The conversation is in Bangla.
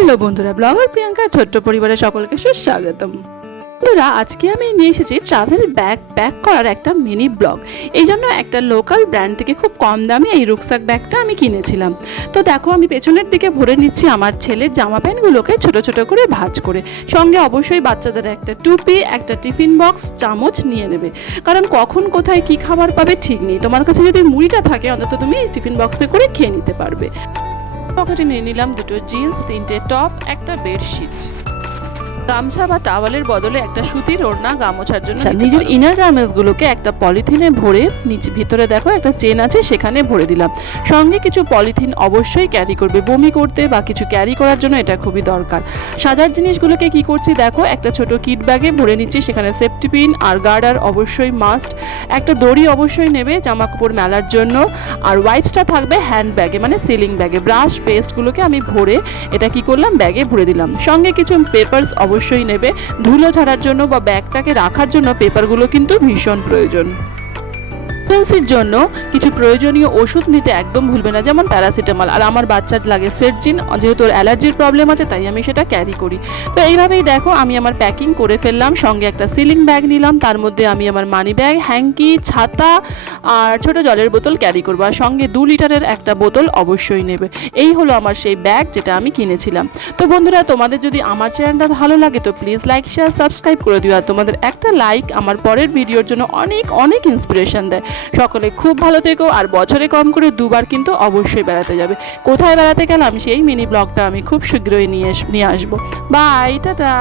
হ্যালো বন্ধুরা, ব্লগার প্রিয়াঙ্কার ছোট্ট পরিবারের সকলকে সুস্বাগতম। বন্ধুরা, আজকে আমি নিয়ে এসেছি ট্রাভেল ব্যাগ প্যাক করার একটা মিনি ব্লগ। এই জন্য একটা লোকাল ব্র্যান্ড থেকে খুব কম দামে এই রুকস্যাক ব্যাগটা আমি কিনেছিলাম। তো দেখো, আমি পেছনের দিকে ভরে নিচ্ছি আমার ছেলের জামা প্যান্টগুলোকে ছোট ছোট করে ভাঁজ করে। সঙ্গে অবশ্যই বাচ্চাদের একটা টুপি, একটা টিফিন বক্স, চামচ নিয়ে নেবে, কারণ কখন কোথায় কি খাবার পাবে ঠিক নেই। তোমার কাছে যদি মুড়িটা থাকে, অন্তত তুমি টিফিন বক্সে করে খেয়ে নিতে পারবে। পকেটে নিয়ে নিলাম দুটো জিন্স, তিনটে টপ, একটা বেডশিট, গামছা বা টাওয়ালের বদলে একটা সুতির ওড়না গামোছার জন্য নিজের ইনার গার্মেন্টসগুলোকে একটা পলিথিনে ভরে নিচে ভিতরে দেখো একটা চেন আছে, সেখানে ভরে দিলাম। সঙ্গে কিছু পলিথিন অবশ্যই ক্যারি করবে, বমি করতে বা কিছু ক্যারি করার জন্য এটা খুবই দরকার। সাজার জিনিসগুলোকে কি করছি দেখো, একটা ছোট কিট ব্যাগে ভরে নিচ্ছি, সেখানে সেফটি পিন আর গার্ডার অবশ্যই মাস্ট। একটা দড়ি অবশ্যই নেবে জামা কাপড় মেলার জন্য, আর ওয়াইপসটা থাকবে হ্যান্ড ব্যাগে মানে সিলিং ব্যাগে। ব্রাশ পেস্টগুলোকে আমি ভরে এটা কি করলাম, ব্যাগে ভরে দিলাম। সঙ্গে কিছু পেপারস অবশ্যই নেবে, ধুলো ঝাড়ার জন্য বা ব্যাগটাকে রাখার জন্য পেপারগুলো কিন্তু ভীষণ প্রয়োজন। এমার্জেন্সির জন্য কিছু প্রয়োজনীয় ওষুধ নিতে একদম ভুলবে না, যেমন প্যারাসিটামল। আর আমার বাচ্চার লাগে সেটজিন, যেহেতু ওর অ্যালার্জির প্রবলেম আছে তাই আমি সেটা ক্যারি করি। তো এইভাবেই দেখো আমি আমার প্যাকিং করে ফেললাম। সঙ্গে একটা সিলিং ব্যাগ নিলাম, তার মধ্যে আমি আমার মানি ব্যাগ, হ্যাঙ্কি, ছাতা আর ছোট জলের বোতল ক্যারি করবো। আর সঙ্গে 2 লিটারের একটা বোতল অবশ্যই নেবে। এই হলো আমার সেই ব্যাগ যেটা আমি কিনেছিলাম। তো বন্ধুরা, তোমাদের যদি আমার চ্যানেলটা ভালো লাগে তো প্লিজ লাইক, শেয়ার, সাবস্ক্রাইব করে দিও। আর তোমাদের একটা লাইক আমার পরের ভিডিওর জন্য অনেক অনেক ইন্সপিরেশন দেয়। সকলে খুব ভালো থেকো, আর বছরে কম করে 2 বার কিন্তু অবশ্যই বেড়াতে যাবে। কোথায় বেড়াতে গেলাম সেই মিনি ব্লগটা আমি খুব শীঘ্রই নিয়ে আসবো। Bye, tata.